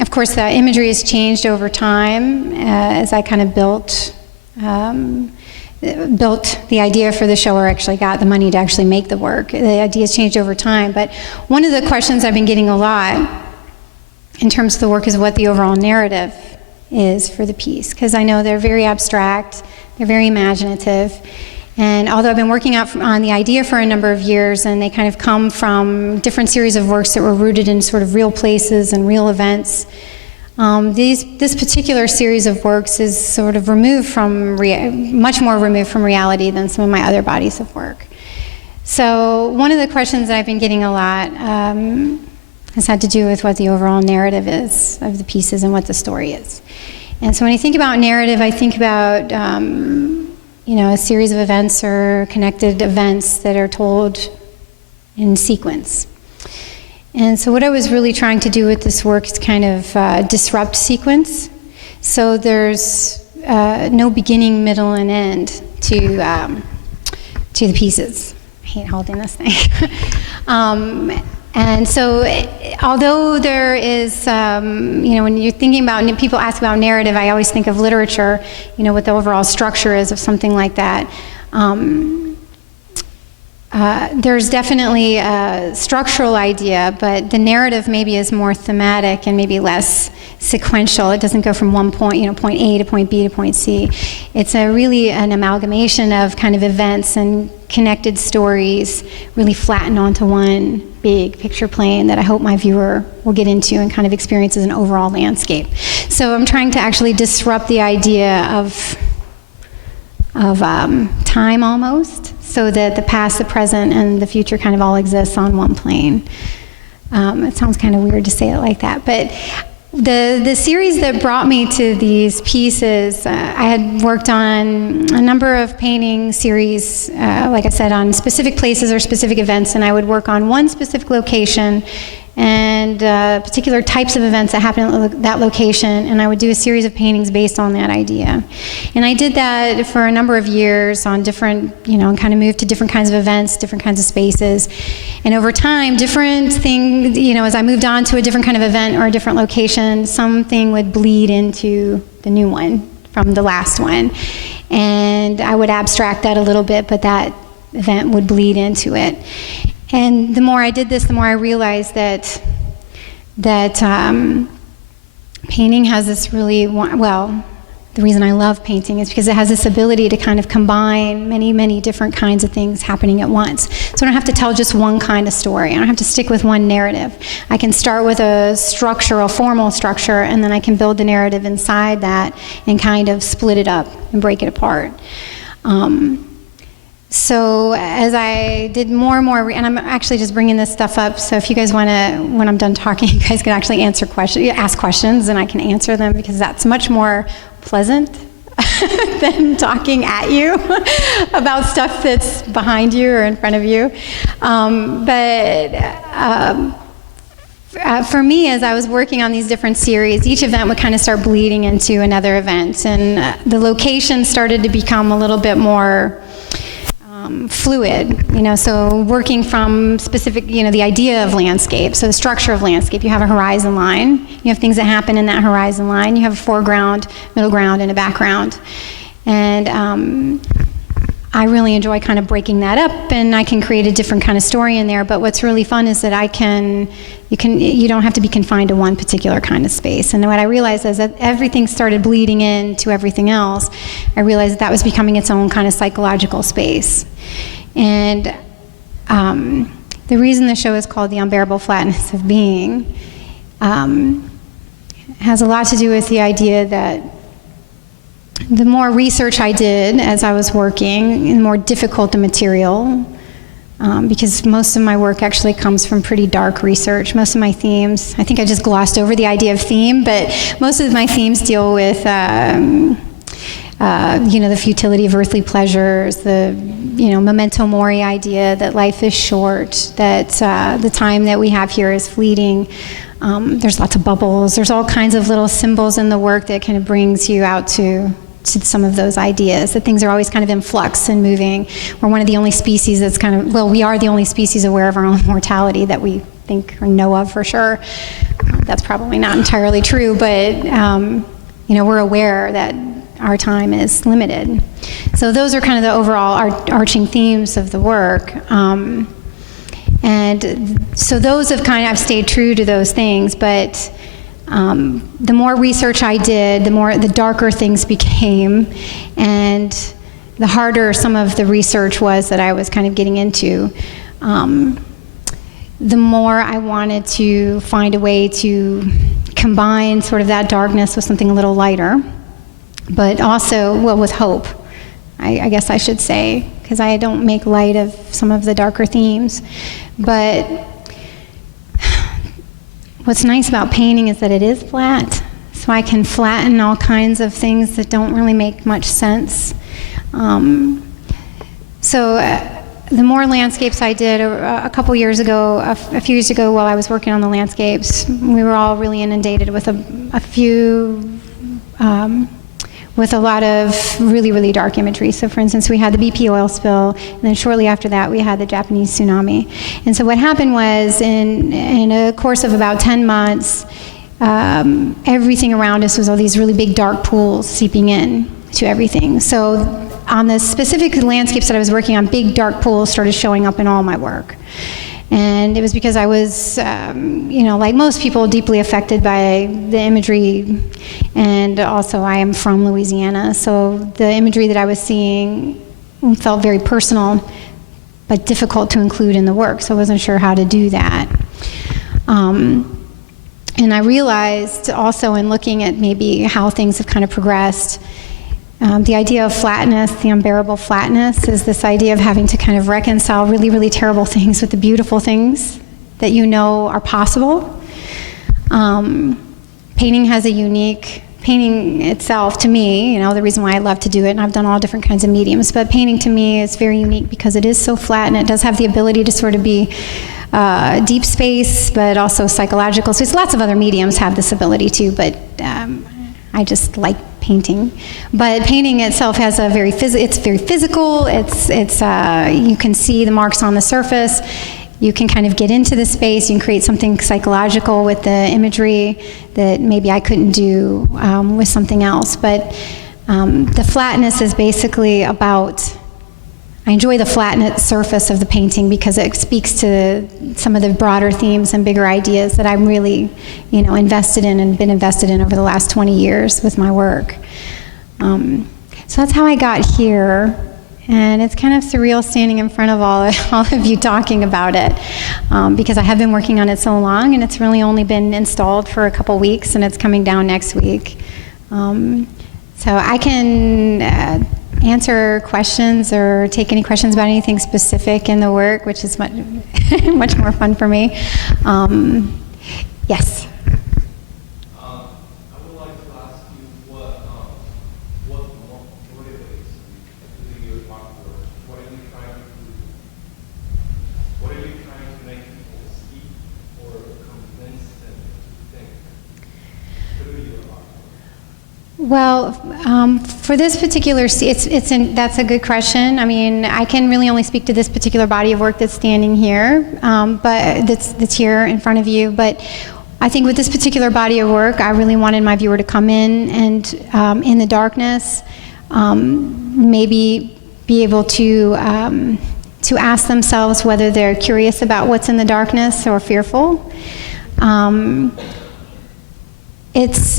Of course, the imagery has changed over time as I kind of built the idea for the show, or actually got the money to actually make the work. The idea's changed over time, but one of the questions I've been getting a lot in terms of the work is what the overall narrative is for the piece, because I know they're very abstract, they're very imaginative, and although I've been working on the idea for a number of years, and they kind of come from different series of works that were rooted in sort of real places and real events, this particular series of works is sort of removed from, much more removed from reality than some of my other bodies of work. So one of the questions that I've been getting a lot has had to do with what the overall narrative is of the pieces and what the story is. And so when I think about narrative, I think about a series of events or connected events that are told in sequence. And so what I was really trying to do with this work is kind of disrupt sequence. So there's no beginning, middle, and end to the pieces. I hate holding this thing. And so, although there is, when you're thinking about, people ask about narrative, I always think of literature, what the overall structure is of something like that. There's definitely a structural idea, but the narrative maybe is more thematic and maybe less sequential. It doesn't go from one point, point A to point B to point C. It's really an amalgamation of kind of events and connected stories really flatten onto one big picture plane that I hope my viewer will get into and kind of experience as an overall landscape. So I'm trying to actually disrupt the idea of time almost, so that the past, the present, and the future kind of all exists on one plane. It sounds kind of weird to say it like that, but the series that brought me to these pieces, I had worked on a number of painting series, like I said, on specific places or specific events, and I would work on one specific location and particular types of events that happen at that location, and I would do a series of paintings based on that idea. And I did that for a number of years on different, and kind of moved to different kinds of events, different kinds of spaces. And over time, different things, as I moved on to a different kind of event or a different location, something would bleed into the new one from the last one. And I would abstract that a little bit, but that event would bleed into it. And the more I did this, the more I realized that painting has this really, the reason I love painting is because it has this ability to kind of combine many, many different kinds of things happening at once. So I don't have to tell just one kind of story. I don't have to stick with one narrative. I can start with a structure, a formal structure, and then I can build the narrative inside that and kind of split it up and break it apart. So as I did more and more, and I'm actually just bringing this stuff up, so if you guys want to, when I'm done talking, you guys can actually ask questions, and I can answer them, because that's much more pleasant than talking at you about stuff that's behind you or in front of you. For me, as I was working on these different series, each event would kind of start bleeding into another event, and the location started to become a little bit more fluid, so working from specific, the idea of landscape, so the structure of landscape. You have a horizon line, you have things that happen in that horizon line, you have a foreground, middle ground, and a background. And I really enjoy kind of breaking that up, and I can create a different kind of story in there, but what's really fun is that you don't have to be confined to one particular kind of space. And what I realized is that everything started bleeding into everything else. I realized that was becoming its own kind of psychological space. And the reason the show is called The Unbearable Flatness of Being has a lot to do with the idea that the more research I did as I was working, the more difficult the material, because most of my work actually comes from pretty dark research. Most of my themes, I think I just glossed over the idea of theme, but most of my themes deal with the futility of earthly pleasures, the memento mori idea that life is short, that the time that we have here is fleeting. There's lots of bubbles. There's all kinds of little symbols in the work that kind of brings you out to some of those ideas, that things are always kind of in flux and moving. We're one of the only species that's we are the only species aware of our own mortality that we think or know of for sure. That's probably not entirely true, but we're aware that our time is limited. So those are kind of the overall arching themes of the work. And so those have I've stayed true to those things, but the more research I did, the darker things became, and the harder some of the research was that I was kind of getting into. The more I wanted to find a way to combine sort of that darkness with something a little lighter, but also, with hope, I guess I should say, because I don't make light of some of the darker themes. But what's nice about painting is that it is flat, so I can flatten all kinds of things that don't really make much sense. The more landscapes I did, a couple years ago, a few years ago, while I was working on the landscapes, we were all really inundated with with a lot of really, really dark imagery. So for instance, we had the BP oil spill, and then shortly after that, we had the Japanese tsunami. And so what happened was, in a course of about 10 months, everything around us was all these really big dark pools seeping in to everything. So on the specific landscapes that I was working on, big dark pools started showing up in all my work. And it was because I was, like most people, deeply affected by the imagery, and also I am from Louisiana, so the imagery that I was seeing felt very personal, but difficult to include in the work, so I wasn't sure how to do that. And I realized also in looking at maybe how things have kind of progressed, the idea of flatness, the unbearable flatness, is this idea of having to kind of reconcile really, really terrible things with the beautiful things that you know are possible. Painting has a unique, painting itself to me, the reason why I love to do it, and I've done all different kinds of mediums, but painting to me is very unique because it is so flat, and it does have the ability to sort of be deep space, but also psychological. So it's lots of other mediums have this ability too, but I just like painting. But painting itself has a it's very physical. It's you can see the marks on the surface. You can kind of get into the space. You can create something psychological with the imagery that maybe I couldn't do with something else. But the flatness is basically about, I enjoy the flat surface of the painting because it speaks to some of the broader themes and bigger ideas that I'm really, invested in and been invested in over the last 20 years with my work. So that's how I got here, and it's kind of surreal standing in front of all of you talking about it, because I have been working on it so long, and it's really only been installed for a couple weeks, and it's coming down next week. So I can answer questions or take any questions about anything specific in the work, which is much, much more fun for me. Yes? I would like to ask you what motivates you to do your artwork. What are you trying to make people see or convince them to think through your artwork? Well, for this particular, that's a good question. I mean, I can really only speak to this particular body of work that's standing here, but that's here in front of you. But I think with this particular body of work, I really wanted my viewer to come in and, in the darkness, maybe be able to ask themselves whether they're curious about what's in the darkness or fearful. It's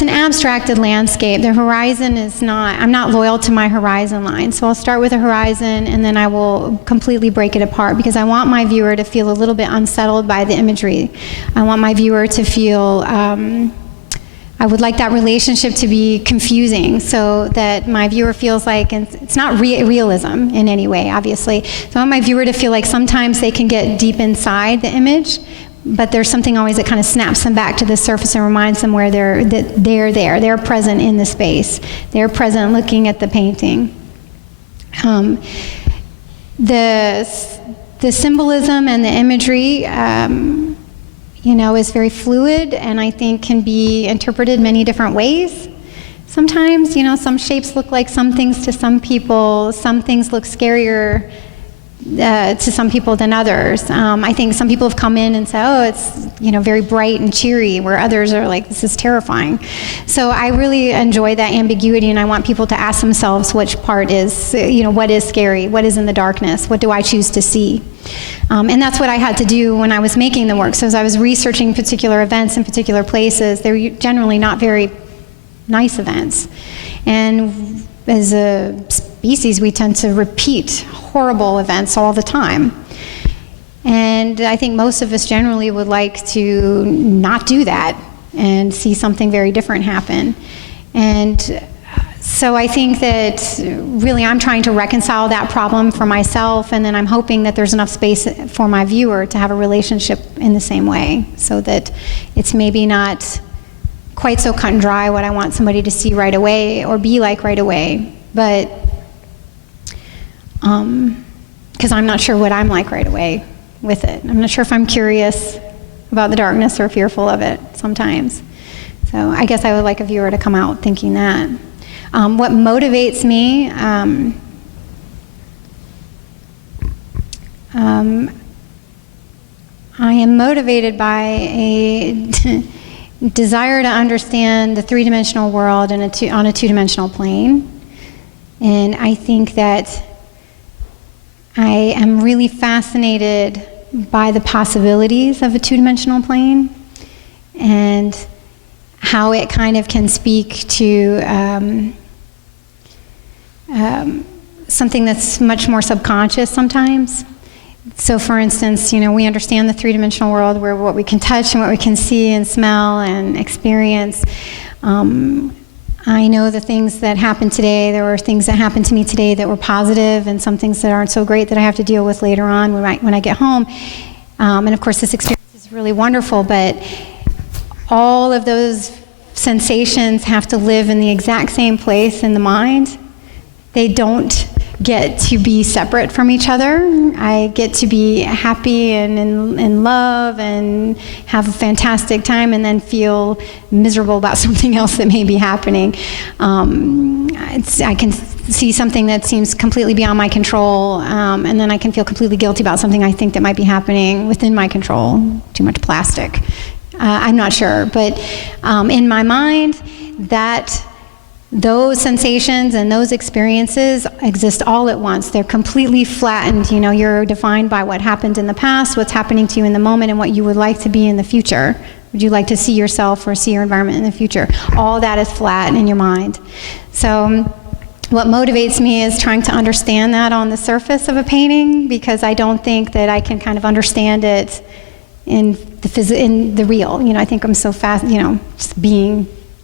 an abstracted landscape. The horizon is not, I'm not loyal to my horizon line. So I'll start with a horizon and then I will completely break it apart because I want my viewer to feel a little bit unsettled by the imagery. I want my viewer to feel, I would like that relationship to be confusing so that my viewer feels like, and it's not realism in any way, obviously. So I want my viewer to feel like sometimes they can get deep inside the image, but there's something always that kind of snaps them back to the surface and reminds them where they're there. They're present in the space. They're present looking at the painting. The symbolism and the imagery, is very fluid and I think can be interpreted many different ways. Sometimes, some shapes look like some things to some people. Some things look scarier to some people than others. I think some people have come in and said, oh, it's very bright and cheery, where others are like, this is terrifying. So I really enjoy that ambiguity, and I want people to ask themselves which part is, what is scary, what is in the darkness, what do I choose to see? And that's what I had to do when I was making the work. So as I was researching particular events in particular places, they're generally not very nice events. And as a species, we tend to repeat horrible events all the time. And I think most of us generally would like to not do that and see something very different happen. And so I think that really I'm trying to reconcile that problem for myself, and then I'm hoping that there's enough space for my viewer to have a relationship in the same way, so that it's maybe not quite so cut and dry what I want somebody to see right away or be like right away, but because I'm not sure what I'm like right away with it. I'm not sure if I'm curious about the darkness or fearful of it sometimes. So I guess I would like a viewer to come out thinking that. What motivates me, I am motivated by a desire to understand the three-dimensional world on a two-dimensional plane. And I think that I am really fascinated by the possibilities of a two-dimensional plane and how it kind of can speak to something that's much more subconscious sometimes. So for instance, we understand the three-dimensional world where what we can touch and what we can see and smell and experience. I know the things that happened today. There were things that happened to me today that were positive, and some things that aren't so great that I have to deal with later on when I get home. And of course, this experience is really wonderful, but all of those sensations have to live in the exact same place in the mind. They don't get to be separate from each other. I get to be happy and in love and have a fantastic time, and then feel miserable about something else that may be happening. I can see something that seems completely beyond my control, and then I can feel completely guilty about something I think that might be happening within my control. Too much plastic. I'm not sure, but in my mind, those sensations and those experiences exist all at once. They're completely flattened. You're defined by what happened in the past, what's happening to you in the moment, and what you would like to be in the future. Would you like to see yourself or see your environment in the future? All that is flat in your mind. So what motivates me is trying to understand that on the surface of a painting, because I don't think that I can kind of understand it in the real. I think I'm so fast, just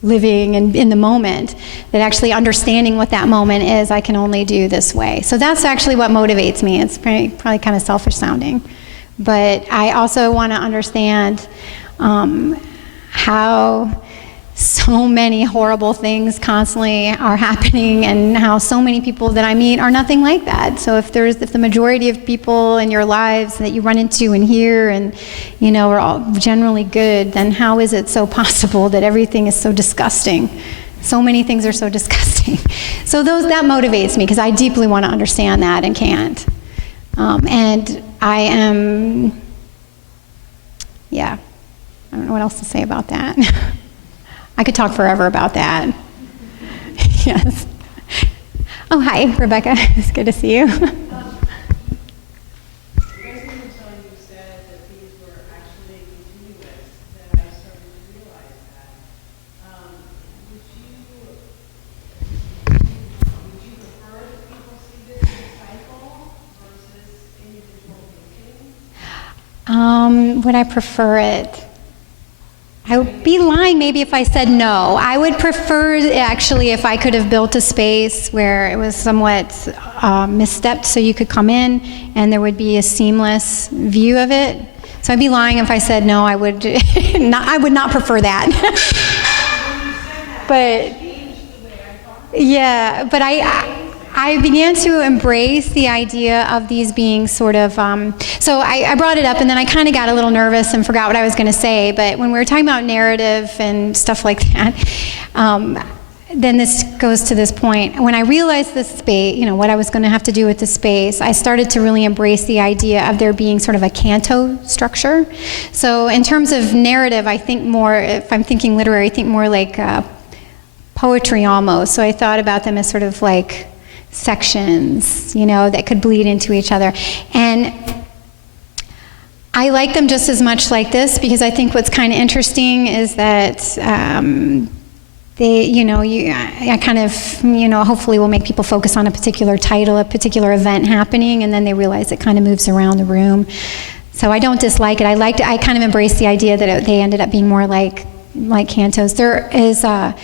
living and in the moment, that actually understanding what that moment is, I can only do this way. So that's actually what motivates me. It's probably kind of selfish sounding. But I also want to understand how so many horrible things constantly are happening, and how so many people that I meet are nothing like that. So if the majority of people in your lives that you run into and hear and are all generally good, then how is it so possible that everything is so disgusting? So many things are so disgusting. So that motivates me, because I deeply want to understand that and can't. And I am, I don't know what else to say about that. I could talk forever about that. Yes. Oh, hi, Rebecca. It's good to see you. Would I prefer it? I would be lying maybe if I said no. I would prefer, actually, if I could have built a space where it was somewhat misstepped, so you could come in and there would be a seamless view of it. So I'd be lying if I said no. I would not prefer that. But yeah, but I began to embrace the idea of these being sort of, so I brought it up, and then I kind of got a little nervous and forgot what I was going to say, but when we were talking about narrative and stuff like that, then this goes to this point. When I realized this space, what I was going to have to do with the space, I started to really embrace the idea of there being sort of a canto structure. So in terms of narrative, I think more, if I'm thinking literary, I think more like poetry almost. So I thought about them as sort of like sections, that could bleed into each other. And I like them just as much like this, because I think what's kind of interesting is that I kind of, hopefully will make people focus on a particular title, a particular event happening, and then they realize it kind of moves around the room. So I don't dislike it. I kind of embrace the idea that they ended up being more like cantos. There is a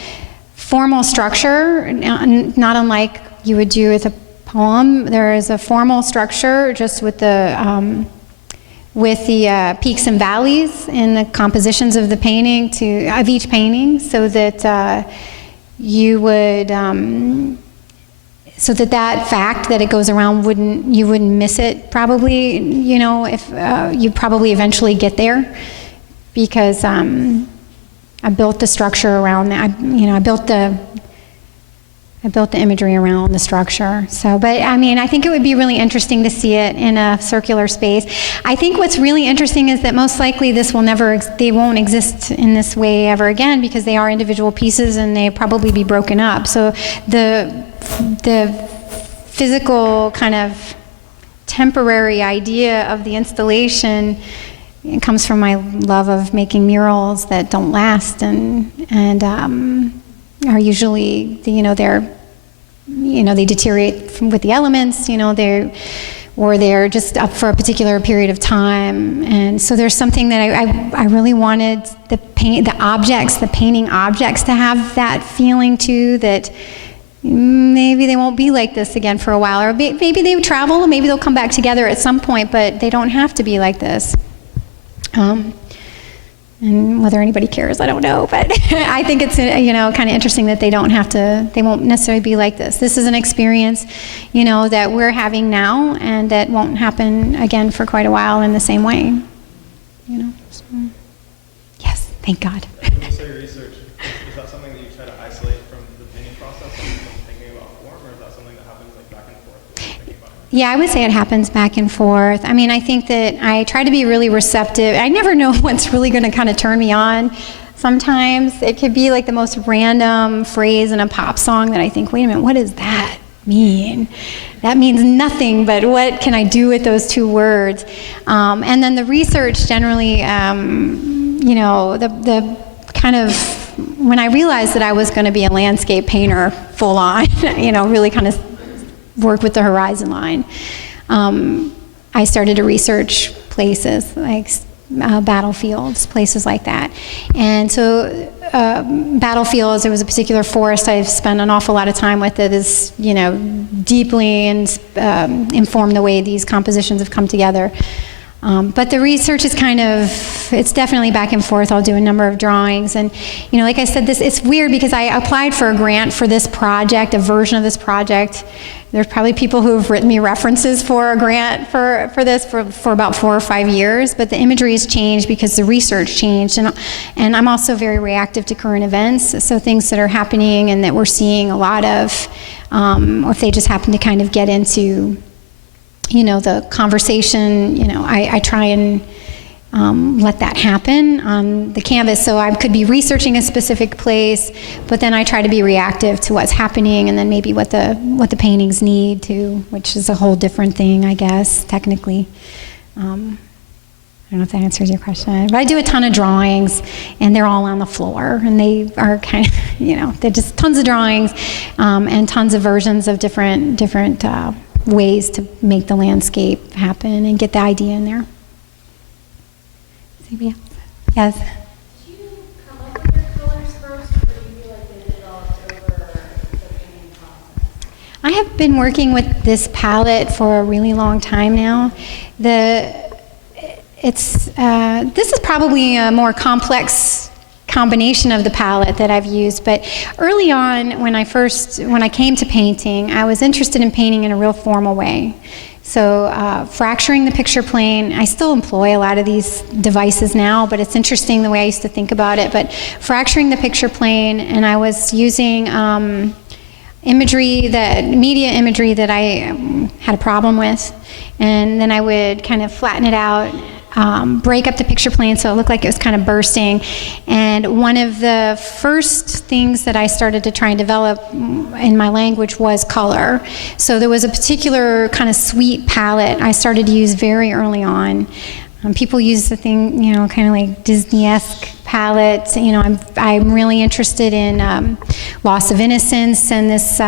formal structure, not unlike you would do with a poem. There is a formal structure just with the peaks and valleys in the compositions of the painting of each painting, so that you would so that fact that it goes around you wouldn't miss it probably, if you probably eventually get there, because I built the structure around that. I built the imagery around the structure. So, but I think it would be really interesting to see it in a circular space. I think what's really interesting is that most likely they won't exist in this way ever again, because they are individual pieces and they probably be broken up. So the physical kind of temporary idea of the installation, it comes from my love of making murals that don't last and are usually, they deteriorate with the elements, they're just up for a particular period of time. And so there's something that I really wanted the painting objects to have that feeling too, that maybe they won't be like this again for a while, or maybe they travel, and maybe they'll come back together at some point, but they don't have to be like this. And whether anybody cares, I don't know, but I think it's, kind of interesting that they won't necessarily be like this. This is an experience, that we're having now, and that won't happen again for quite a while in the same way, So, yes, thank God. When you say research, is that something that you try to isolate from the painting process when thinking about form, or is that something that happens like back and forth when you're thinking about it? Yeah, I would say it happens back and forth. I think that I try to be really receptive. I never know what's really going to kind of turn me on. Sometimes it could be like the most random phrase in a pop song that I think, wait a minute, what does that mean? That means nothing, but what can I do with those two words? And then the research generally, the kind of, when I realized that I was going to be a landscape painter full on, really kind of work with the horizon line, I started to research places like battlefields, places like that. And so battlefields, there was a particular forest I've spent an awful lot of time with that is, deeply informed the way these compositions have come together. But the research is it's definitely back and forth. I'll do a number of drawings. And, like I said, it's weird because I applied for a grant for this project, a version of this project. There's probably people who have written me references for a grant for this for about 4 or 5 years, but the imagery has changed because the research changed. And I'm also very reactive to current events, so things that are happening and that we're seeing a lot of, or if they just happen to kind of get into the conversation, I try and let that happen on the canvas. So I could be researching a specific place, but then I try to be reactive to what's happening, and then maybe what the paintings need to, which is a whole different thing, I guess, technically. I don't know if that answers your question, but I do a ton of drawings, and they're all on the floor, and they are kind of, they're just tons of drawings, and tons of versions of different ways to make the landscape happen and get the idea in there. Yeah. Yes? Did you come up with your colors first, or do you feel like they developed over the painting process? I have been working with this palette for a really long time now. This is probably a more complex combination of the palette that I've used, but early on when I came to painting, I was interested in painting in a real formal way. So fracturing the picture plane, I still employ a lot of these devices now, but it's interesting the way I used to think about it. But fracturing the picture plane, and I was using media imagery that I had a problem with, and then I would kind of flatten it out, break up the picture plane so it looked like it was kind of bursting. And one of the first things that I started to try and develop in my language was color. So there was a particular kind of sweet palette I started to use very early on. People use the thing, you know, kind of like Disney-esque palette. You know, I'm really interested in loss of innocence and this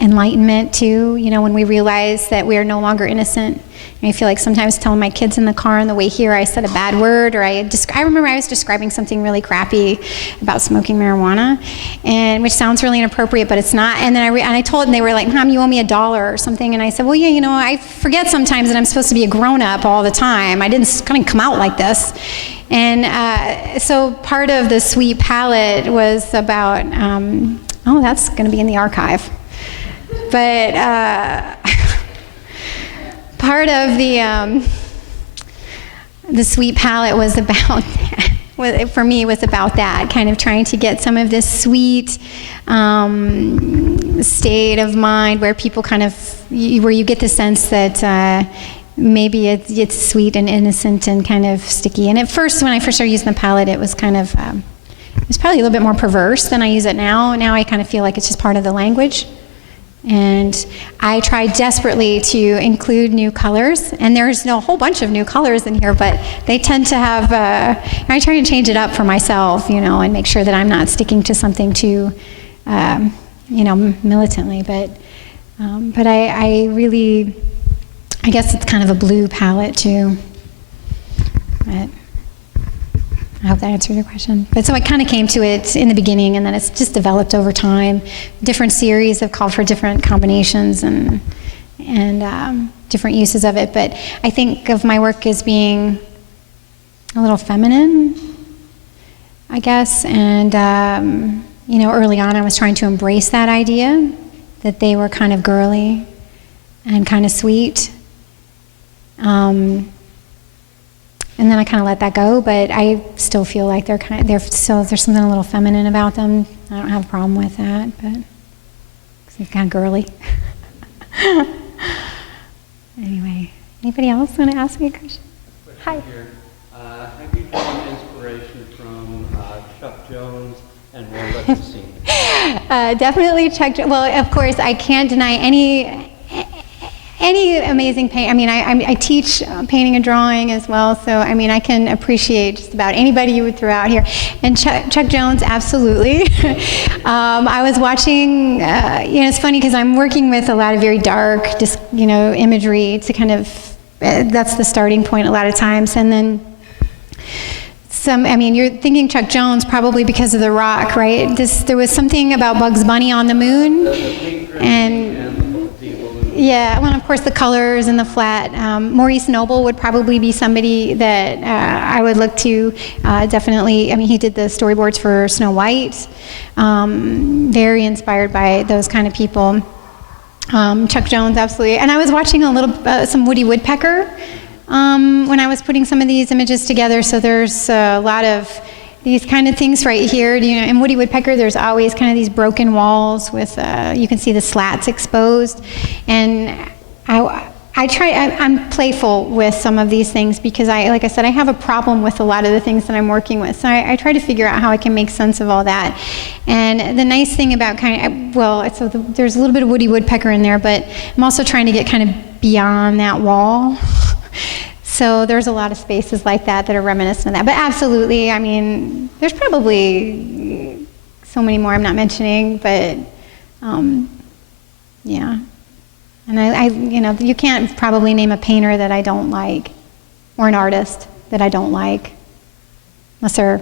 enlightenment too. You know, when we realize that we are no longer innocent. I feel like sometimes telling my kids in the car on the way here I said a bad word, or I remember I was describing something really crappy about smoking marijuana, and which sounds really inappropriate, but it's not. And then I told them, they were like, "Mom, you owe me $1 or something." And I said, "Well, yeah, you know, I forget sometimes that I'm supposed to be a grown-up all the time. I didn't kind of come out like this." And so part of the sweet palette was about, oh, that's going to be in the archive. But part of the sweet palette was about that. For me, it was about that, kind of trying to get some of this sweet state of mind where people kind of, where you get the sense that maybe it's sweet and innocent and kind of sticky. And at first, when I first started using the palette, it was kind of, it was probably a little bit more perverse than I use it now. Now I kind of feel like it's just part of the language. And I try desperately to include new colors, and there's a whole bunch of new colors in here, but they tend to have, I try to change it up for myself, you know, and make sure that I'm not sticking to something too, you know, militantly, but I really, I guess it's kind of a blue palette too, but I hope that answered your question. But so I kind of came to it in the beginning, and then it's just developed over time. Different series have called for different combinations and different uses of it. But I think of my work as being a little feminine, I guess. And you know, early on, I was trying to embrace that idea that they were kind of girly and kind of sweet. And then I kind of let that go, but I still feel like there's something a little feminine about them. I don't have a problem with that, but because it's kind of girly. Anyway, anybody else want to ask me a question? Hi. Here. Have you drawn inspiration from Chuck Jones and Walt Whitman? Definitely Chuck. Well, of course, I can't deny any amazing paint. I mean, I teach painting and drawing as well, so I mean, I can appreciate just about anybody you would throw out here. And Chuck Jones, absolutely. I was watching, you know, it's funny because I'm working with a lot of very dark, just, you know, imagery to kind of, that's the starting point a lot of times. And then I mean, you're thinking Chuck Jones probably because of The Rock, right? There was something about Bugs Bunny on the moon, and yeah, well, of course, the colors and the flat. Maurice Noble would probably be somebody that I would look to, definitely. I mean, he did the storyboards for Snow White. Very inspired by those kind of people. Chuck Jones, absolutely. And I was watching some Woody Woodpecker when I was putting some of these images together. So there's a lot of these kind of things right here. You know, in Woody Woodpecker, there's always kind of these broken walls with, you can see the slats exposed. And I'm playful with some of these things because like I said, I have a problem with a lot of the things that I'm working with. So I try to figure out how I can make sense of all that. And the nice thing about there's a little bit of Woody Woodpecker in there, but I'm also trying to get kind of beyond that wall. So there's a lot of spaces like that are reminiscent of that. But absolutely, I mean, there's probably so many more I'm not mentioning, but yeah. And I you know, you can't probably name a painter that I don't like, or an artist that I don't like, unless they're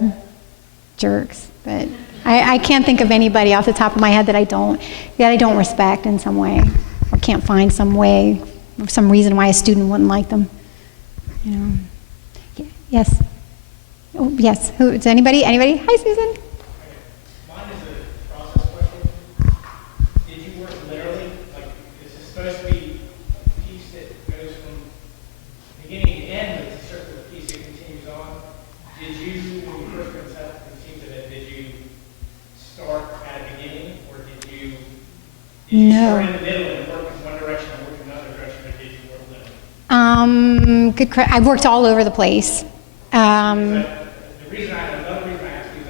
jerks. But I can't think of anybody off the top of my head that I don't respect in some way, or can't find some way, or some reason why a student wouldn't like them. You know. Yes. Oh, yes. Who is anybody? Hi, Susan. Mine is a process question. Did you work literally? Like, is it supposed to be You No. start in the middle and work in one direction and work in another direction to get your world in. I've worked all over the place. Another reason I asked you is I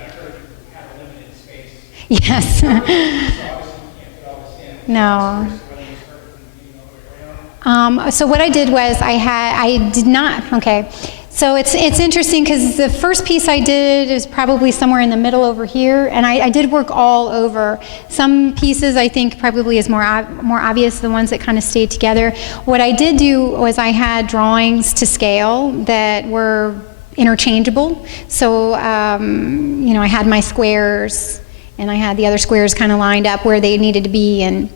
heard you have a limited space. Yes. So obviously you can't fit all this in. No. Just whether you start from the beginning all the way around. So what I did was I did not, okay. So it's interesting because the first piece I did is probably somewhere in the middle over here, and I did work all over. Some pieces I think probably is more obvious, the ones that kind of stayed together. What I did do was I had drawings to scale that were interchangeable. So, you know, I had my squares, and I had the other squares kind of lined up where they needed to be, and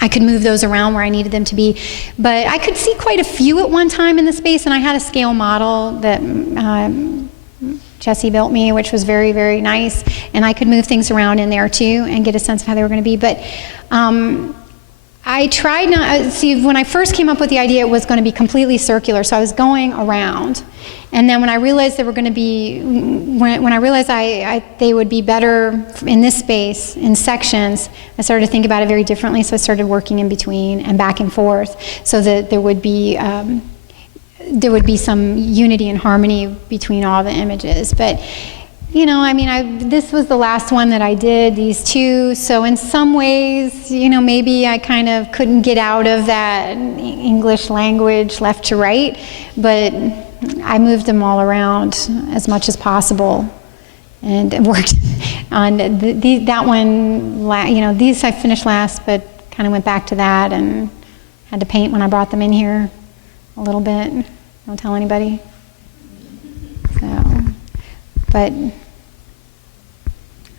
I could move those around where I needed them to be. But I could see quite a few at one time in the space, and I had a scale model that Jesse built me, which was very, very nice. And I could move things around in there too and get a sense of how they were going to be. But I tried not, see, when I first came up with the idea, it was going to be completely circular, so I was going around. And then when I realized they were going to be, when I realized they would be better in this space, in sections, I started to think about it very differently, so I started working in between and back and forth so that there would be some unity and harmony between all the images. But you know, I mean, this was the last one that I did, these two, so in some ways, you know, maybe I kind of couldn't get out of that English language left to right, but I moved them all around as much as possible and worked on that one, you know, these I finished last, but kind of went back to that and had to paint when I brought them in here a little bit. Don't tell anybody. So. But I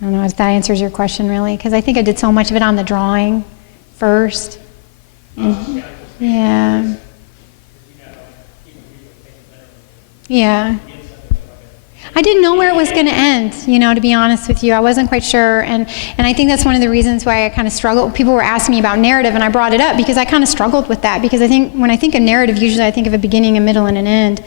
don't know if that answers your question really, because I think I did so much of it on the drawing first. And, yeah. Yeah. I didn't know where it was going to end, you know, to be honest with you. I wasn't quite sure, and I think that's one of the reasons why I kind of struggled. People were asking me about narrative, and I brought it up because I kind of struggled with that, because I think when I think of narrative, usually I think of a beginning, a middle, and an end.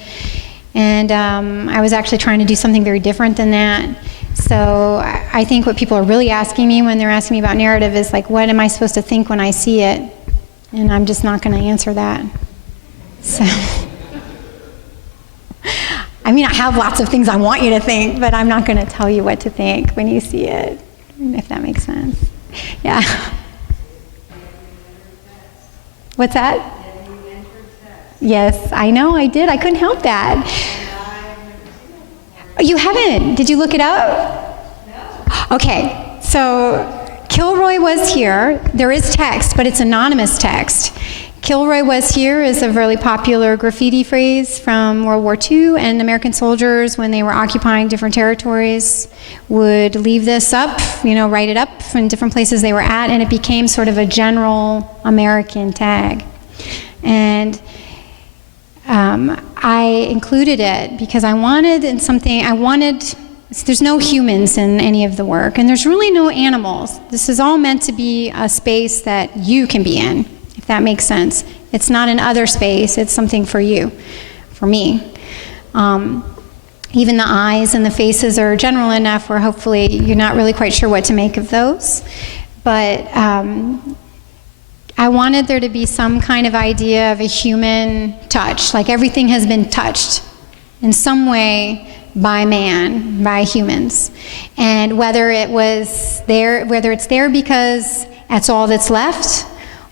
And I was actually trying to do something very different than that. So I think what people are really asking me when they're asking me about narrative is like, what am I supposed to think when I see it? And I'm just not going to answer that. So, I mean, I have lots of things I want you to think, but I'm not going to tell you what to think when you see it, if that makes sense. Yeah. What's that? Yes, I know, I did. I couldn't help that. You haven't? Did you look it up? No. Okay, so Kilroy was here. There is text, but it's anonymous text. Kilroy was here is a really popular graffiti phrase from World War II, and American soldiers, when they were occupying different territories, would leave this up, you know, write it up in different places they were at, and it became sort of a general American tag. And I included it because I wanted there's no humans in any of the work, and there's really no animals. This is all meant to be a space that you can be in, if that makes sense. It's not an other space, it's something for you, for me. Even the eyes and the faces are general enough where hopefully you're not really quite sure what to make of those. But I wanted there to be some kind of idea of a human touch, like everything has been touched in some way by man, by humans. And whether it's there because that's all that's left,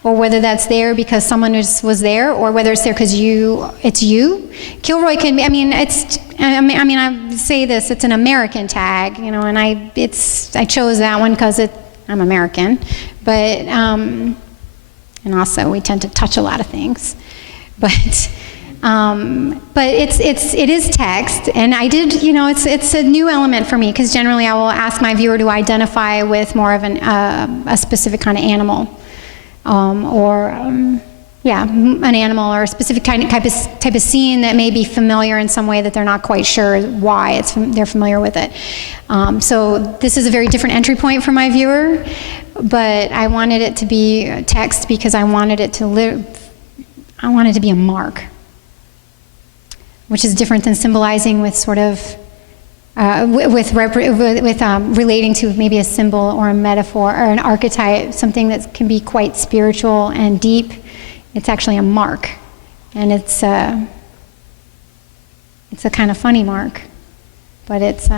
or whether that's there because someone was there, or whether it's there because it's you. Kilroy can be, I say this, it's an American tag, you know, and I chose that one because I'm American, but, and also we tend to touch a lot of things, but it is text, and I did, you know, it's a new element for me, because generally I will ask my viewer to identify with more of a specific kind of animal, an animal or a specific type of scene that may be familiar in some way that they're not quite sure why they're familiar with it. So this is a very different entry point for my viewer, but I wanted it to be text because I wanted it to be a mark, which is different than symbolizing with sort of relating to maybe a symbol or a metaphor or an archetype, something that can be quite spiritual and deep. It's actually a mark, and it's a kind of funny mark, but it's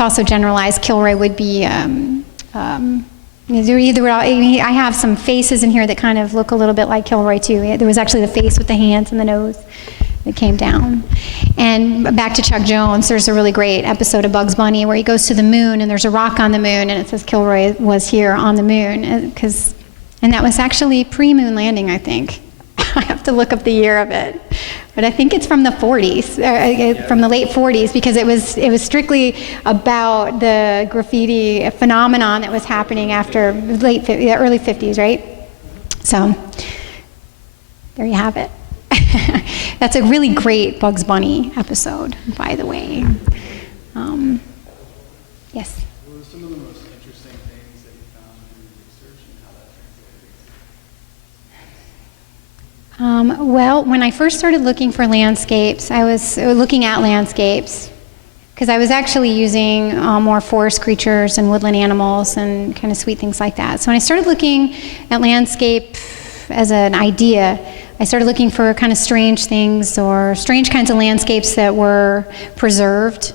also generalized. Kilroy would be I have some faces in here that kind of look a little bit like Kilroy too. There was actually the face with the hands and the nose that came down. And back to Chuck Jones, there's a really great episode of Bugs Bunny where he goes to the moon and there's a rock on the moon and it says Kilroy was here on the moon, and that was actually pre-moon landing, I think. I have to look up the year of it, but I think it's from the 40s, from the late 40s, because it was strictly about the graffiti phenomenon that was happening after the early 50s, right? So there you have it. That's a really great Bugs Bunny episode, by the way. Yes. What were some of the most interesting things that you found in your research and how that translated? Well, when I first started looking for landscapes, I was looking at landscapes because I was actually using more forest creatures and woodland animals and kind of sweet things like that. So when I started looking at landscape as an idea, I started looking for kind of strange things or strange kinds of landscapes that were preserved.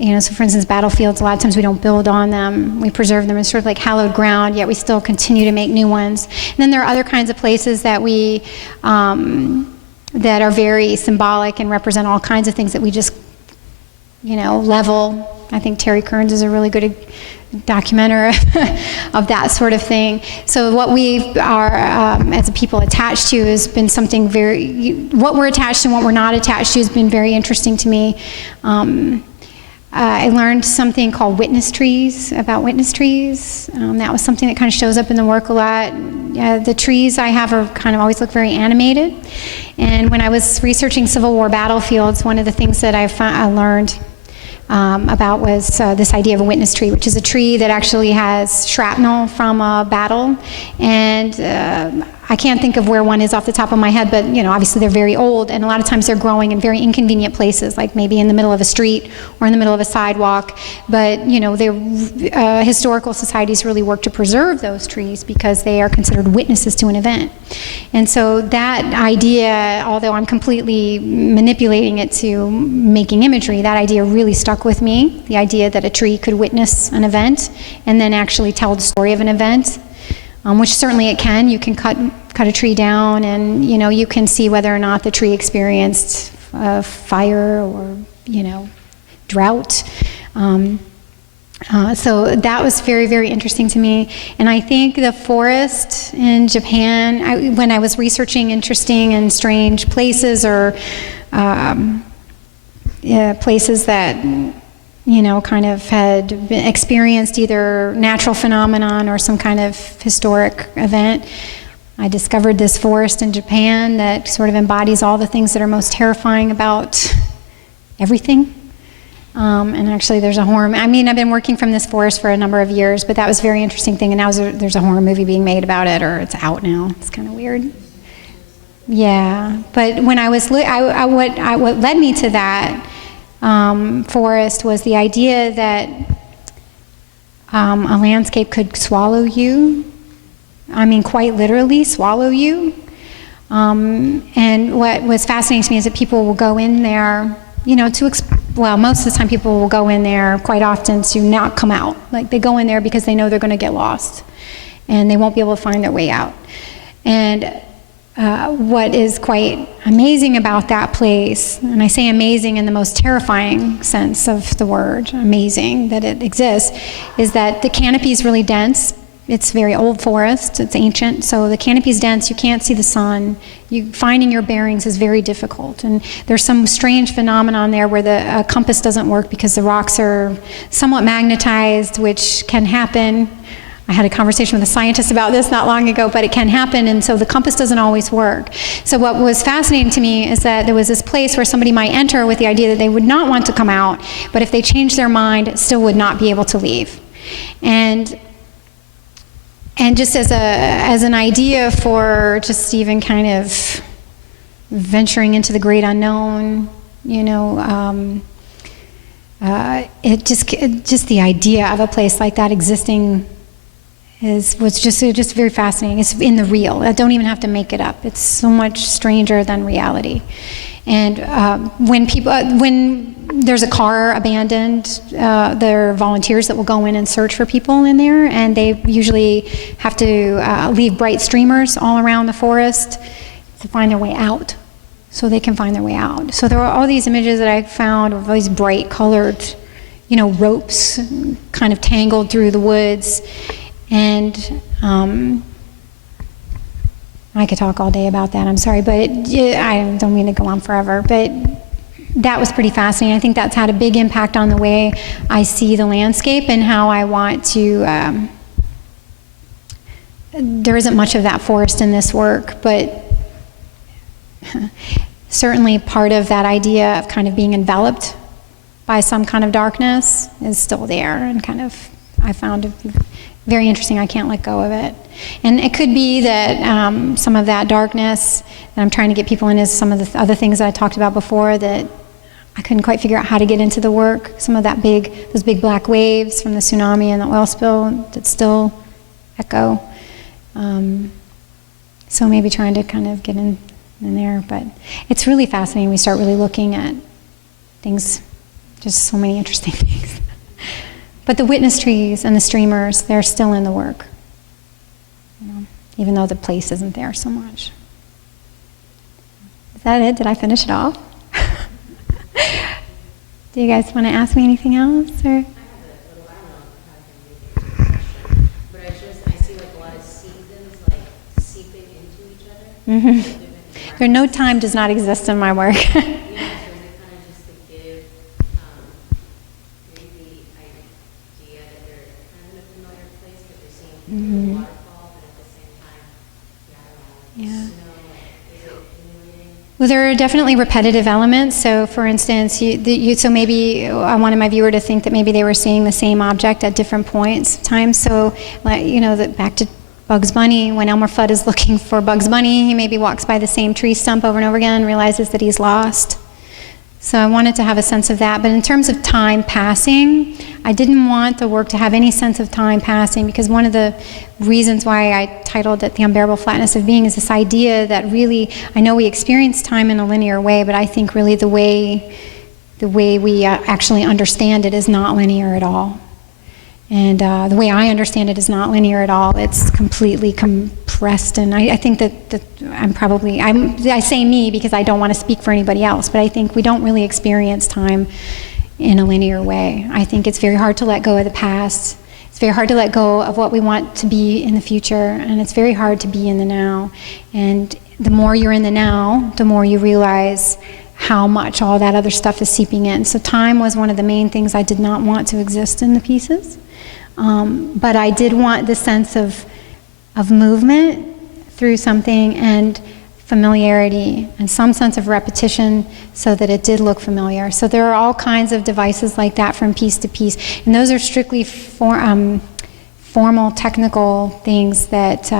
So for instance, battlefields, a lot of times we don't build on them. We preserve them as sort of like hallowed ground, yet we still continue to make new ones. And then there are other kinds of places that that are very symbolic and represent all kinds of things that we just, level. I think Terry Kearns is a really good documenter of that sort of thing. So what we are, as a people, attached to has been something what we're attached to and what we're not attached to has been very interesting to me. I learned something called witness trees, about witness trees. That was something that kind of shows up in the work a lot. The trees I have are kind of always look very animated. And when I was researching Civil War battlefields, one of the things that I learned about was this idea of a witness tree, which is a tree that actually has shrapnel from a battle. And I can't think of where one is off the top of my head, but obviously they're very old, and a lot of times they're growing in very inconvenient places, like maybe in the middle of a street or in the middle of a sidewalk. But historical societies really work to preserve those trees because they are considered witnesses to an event. And so that idea, although I'm completely manipulating it to making imagery, that idea really stuck with me. The idea that a tree could witness an event and then actually tell the story of an event. Which certainly it can. You can cut a tree down, and you can see whether or not the tree experienced fire or drought. So that was very, very interesting to me. And I think the forest in Japan, when I was researching interesting and strange places or places that kind of had experienced either natural phenomenon or some kind of historic event. I discovered this forest in Japan that sort of embodies all the things that are most terrifying about everything. And actually there's a horror, I've been working from this forest for a number of years, but that was a very interesting thing, and now there's a horror movie being made about it, or it's out now. It's kind of weird. Yeah, but when I was, what led me to that forest was the idea that a landscape could swallow you. Quite literally swallow you. And what was fascinating to me is that people will go in there, most of the time people will go in there quite often to not come out. Like they go in there because they know they're going to get lost and they won't be able to find their way out. And what is quite amazing about that place, and I say amazing in the most terrifying sense of the word, amazing that it exists, is that the canopy is really dense. It's very old forest, it's ancient, so the canopy is dense, you can't see the sun. Finding your bearings is very difficult, and there's some strange phenomenon there where the compass doesn't work because the rocks are somewhat magnetized, which can happen. I had a conversation with a scientist about this not long ago, but it can happen, and so the compass doesn't always work. So what was fascinating to me is that there was this place where somebody might enter with the idea that they would not want to come out, but if they changed their mind, still would not be able to leave. And just as an idea for just even kind of venturing into the great unknown, just the idea of a place like that existing was just very fascinating. It's in the real. I don't even have to make it up. It's so much stranger than reality. And when there's a car abandoned, there are volunteers that will go in and search for people in there, and they usually have to leave bright streamers all around the forest to find their way out, so they can find their way out. So there are all these images that I found of all these bright colored, ropes kind of tangled through the woods. And I could talk all day about that, I'm sorry, but I don't mean to go on forever, but that was pretty fascinating. I think that's had a big impact on the way I see the landscape and how I want to, there isn't much of that forest in this work, but certainly part of that idea of kind of being enveloped by some kind of darkness is still there, and kind of, I found it very interesting. I can't let go of it. And it could be that some of that darkness that I'm trying to get people in is some of the other things that I talked about before that I couldn't quite figure out how to get into the work. Some of those big black waves from the tsunami and the oil spill that still echo. So maybe trying to kind of get in there, but it's really fascinating. We start really looking at things, just so many interesting things. But the witness trees and the streamers, they're still in the work, even though the place isn't there so much. Is that it? Did I finish it off? Do you guys want to ask me anything else? Or? I have a little, I don't know how I can make it a question, but I see like a lot of seasons like seeping into each other. Mm-hmm. There, no time does not exist in my work. So is it kind of just to give maybe the idea that they're kind of in a familiar place, but they're seeing through the waterfall, but at the same time, Yeah. snow, is it accumulating? Well, there are definitely repetitive elements. So, for instance, so maybe I wanted my viewer to think that maybe they were seeing the same object at different points, times. So, back to Bugs Bunny, when Elmer Fudd is looking for Bugs Bunny, he maybe walks by the same tree stump over and over again and realizes that he's lost. So I wanted to have a sense of that. But in terms of time passing, I didn't want the work to have any sense of time passing, because one of the reasons why I titled it The Unbearable Flatness of Being is this idea that really, I know we experience time in a linear way, but I think really the way we actually understand it is not linear at all. And the way I understand it is not linear at all. It's completely compressed, and I think that I say me because I don't want to speak for anybody else, but I think we don't really experience time in a linear way. I think it's very hard to let go of the past. It's very hard to let go of what we want to be in the future, and it's very hard to be in the now. And the more you're in the now, the more you realize how much all that other stuff is seeping in. So time was one of the main things I did not want to exist in the pieces. But I did want the sense of movement through something, and familiarity, and some sense of repetition, so that it did look familiar. So there are all kinds of devices like that from piece to piece, and those are strictly formal, technical things that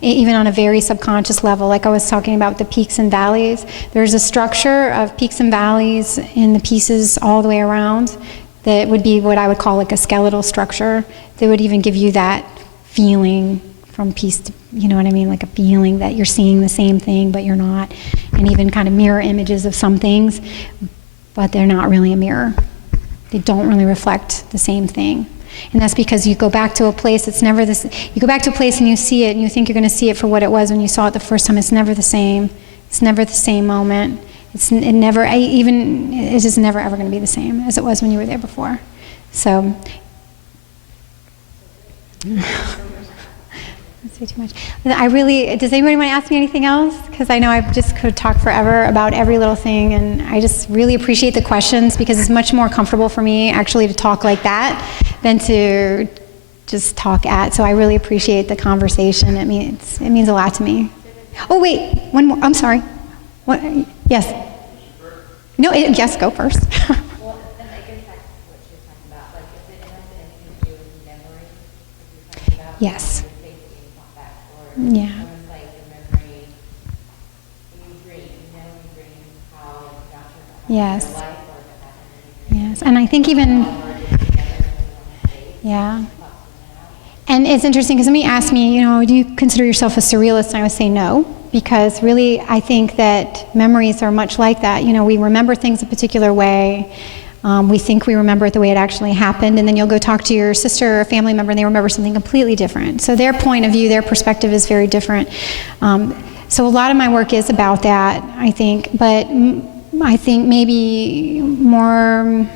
even on a very subconscious level, like I was talking about the peaks and valleys, there's a structure of peaks and valleys in the pieces all the way around that would be what I would call like a skeletal structure that would even give you that feeling from piece to, you know what I mean, like a feeling that you're seeing the same thing but you're not, and even kind of mirror images of some things, but they're not really a mirror. They don't really reflect the same thing. And that's because you go back to a place, it's never this, you go back to a place and you see it and you think you're going to see it for what it was when you saw it the first time. It's never the same. It's never the same moment. It is never ever going to be the same as it was when you were there before. So, let's say too much. Does anybody want to ask me anything else? Because I know I just could talk forever about every little thing, and I just really appreciate the questions, because it's much more comfortable for me actually to talk like that than to just talk at. So I really appreciate the conversation. It means a lot to me. Oh wait, one more. I'm sorry. What? Yes. No. Yes. Go first. Well, and I guess that's what she was talking about. Like, if it has anything to do with memory, if you're talking about Yes. your faith being brought back, or Yeah. almost like the memory when you dream, you dream how Joshua had Yes. your life, or if it happened in your Yes, and I think even, yeah. And it's interesting because somebody asked me, do you consider yourself a surrealist? And I would say no, because really I think that memories are much like that. We remember things a particular way. We think we remember it the way it actually happened, and then you'll go talk to your sister or a family member and they remember something completely different. So their point of view, their perspective is very different. So a lot of my work is about that, I think, but I think maybe more,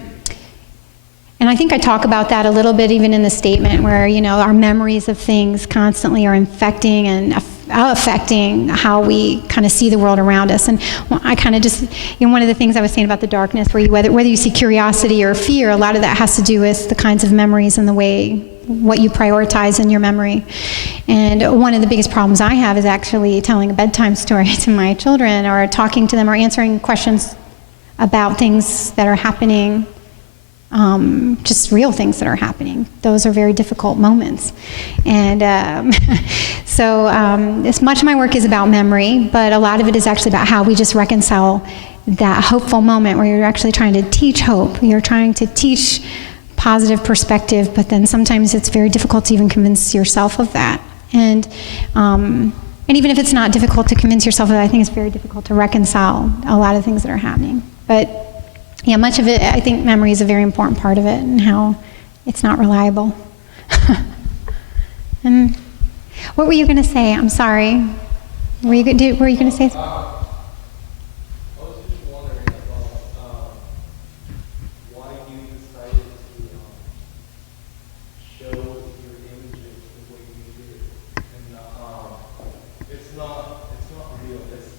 and I think I talk about that a little bit even in the statement where, our memories of things constantly are infecting and affecting how we kind of see the world around us. And I kind of just, one of the things I was saying about the darkness, where whether you see curiosity or fear, a lot of that has to do with the kinds of memories and the way, what you prioritize in your memory. And one of the biggest problems I have is actually telling a bedtime story to my children, or talking to them, or answering questions about things that are happening, just real things that are happening. Those are very difficult moments. And so much of my work is about memory, but a lot of it is actually about how we just reconcile that hopeful moment where you're actually trying to teach hope. You're trying to teach positive perspective, but then sometimes it's very difficult to even convince yourself of that. And even if it's not difficult to convince yourself of that, I think it's very difficult to reconcile a lot of things that are happening. But yeah, much of it, I think memory is a very important part of it, and how it's not reliable. And what were you going to say? I'm sorry. Were you going to say something? I was just wondering about why you decided to show your images the way you did, and it's not realistic.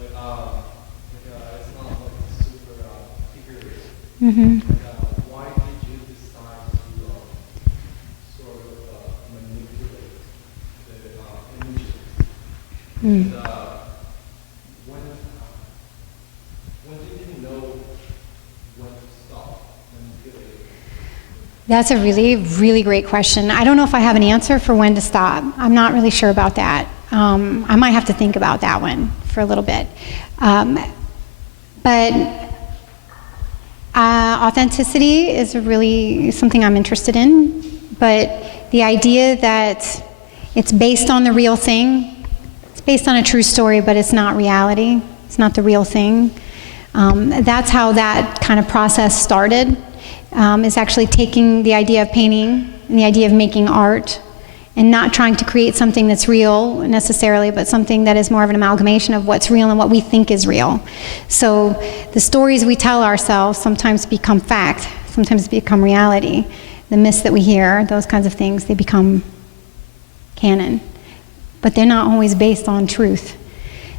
It's not like super figurative. Mm-hmm. Why did you decide to sort of manipulate the images? And when did you know when to stop manipulating? That's a really, really great question. I don't know if I have an answer for when to stop. I'm not really sure about that. I might have to think about that one for a little bit. But authenticity is really something I'm interested in. But the idea that it's based on the real thing, it's based on a true story, but it's not reality. It's not the real thing. That's how that kind of process started. Is actually taking the idea of painting and the idea of making art, and not trying to create something that's real necessarily, but something that is more of an amalgamation of what's real and what we think is real. So the stories we tell ourselves sometimes become fact, sometimes become reality. The myths that we hear, those kinds of things, they become canon. But they're not always based on truth.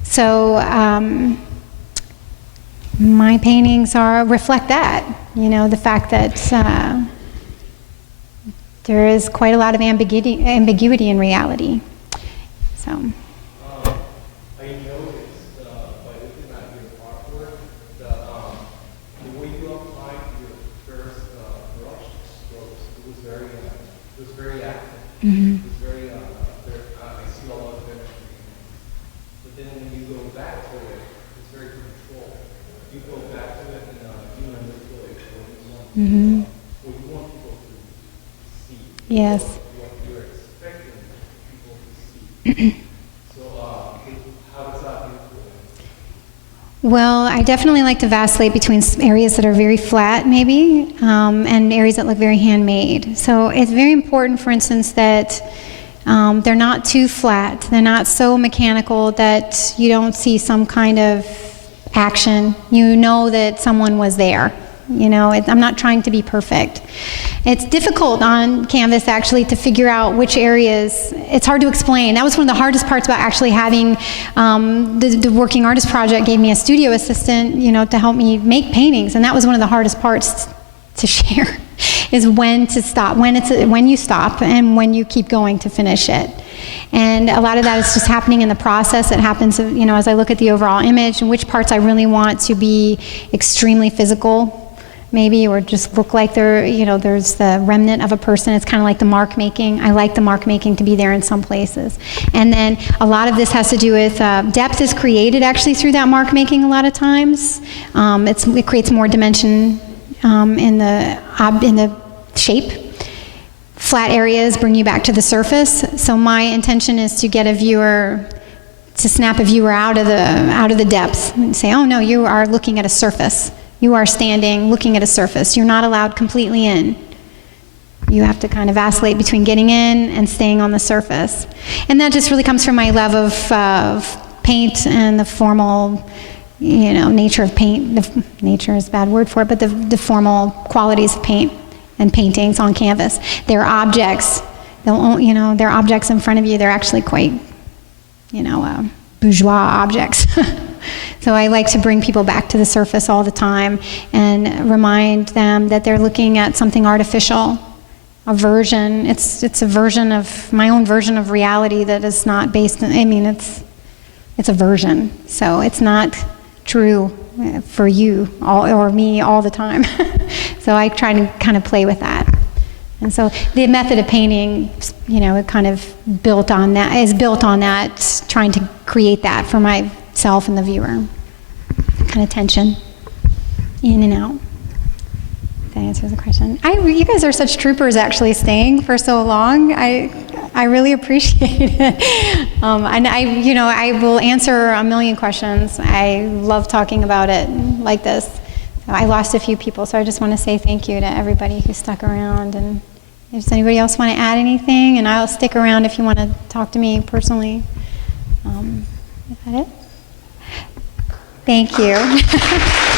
So my paintings reflect that, the fact that there is quite a lot of ambiguity in reality. So. I noticed by looking at your artwork that the way you applied your first brush strokes, it was very active. Mm-hmm. It was very, I see a lot of energy. But then when you go back to it, it's very controlled. You go back to it and you manipulate what you want. Mm-hmm. What you want people to see. Yes. What you're expecting people to see. So how does that influence? Well, I definitely like to vacillate between areas that are very flat, maybe, and areas that look very handmade. So it's very important, for instance, that they're not too flat. They're not so mechanical that you don't see some kind of action. You know that someone was there. I'm not trying to be perfect. It's difficult on canvas actually to figure out which areas. It's hard to explain. That was one of the hardest parts about actually having the Working Artist Project gave me a studio assistant, to help me make paintings, and that was one of the hardest parts to share, is when to stop, when you stop, and when you keep going to finish it. And a lot of that is just happening in the process. It happens, as I look at the overall image and which parts I really want to be extremely physical, maybe, or just look like there's the remnant of a person. It's kind of like the mark making. I like the mark making to be there in some places. And then a lot of this has to do with depth is created actually through that mark making a lot of times. It creates more dimension in the shape. Flat areas bring you back to the surface. So my intention is to get a viewer, to snap a viewer out of the depths and say, oh no, you are looking at a surface. You are standing, looking at a surface. You're not allowed completely in. You have to kind of vacillate between getting in and staying on the surface. And that just really comes from my love of paint and the formal, nature of paint. Nature is a bad word for it, but the formal qualities of paint and paintings on canvas. They're objects. They're objects in front of you. They're actually quite, bourgeois objects. So I like to bring people back to the surface all the time and remind them that they're looking at something artificial, a version. It's a version of my own version of reality that is not based on, it's a version. So it's not true for you or me all the time. So I try to kind of play with that. And so the method of painting, it kind of is built on that, trying to create that for myself and the viewer. Kind of tension, in and out. That answers the question. You guys are such troopers, actually, staying for so long. I really appreciate it. And I will answer a million questions. I love talking about it like this. I lost a few people, so I just want to say thank you to everybody who stuck around. And if anybody else want to add anything, and I'll stick around if you want to talk to me personally. Is that it? Thank you.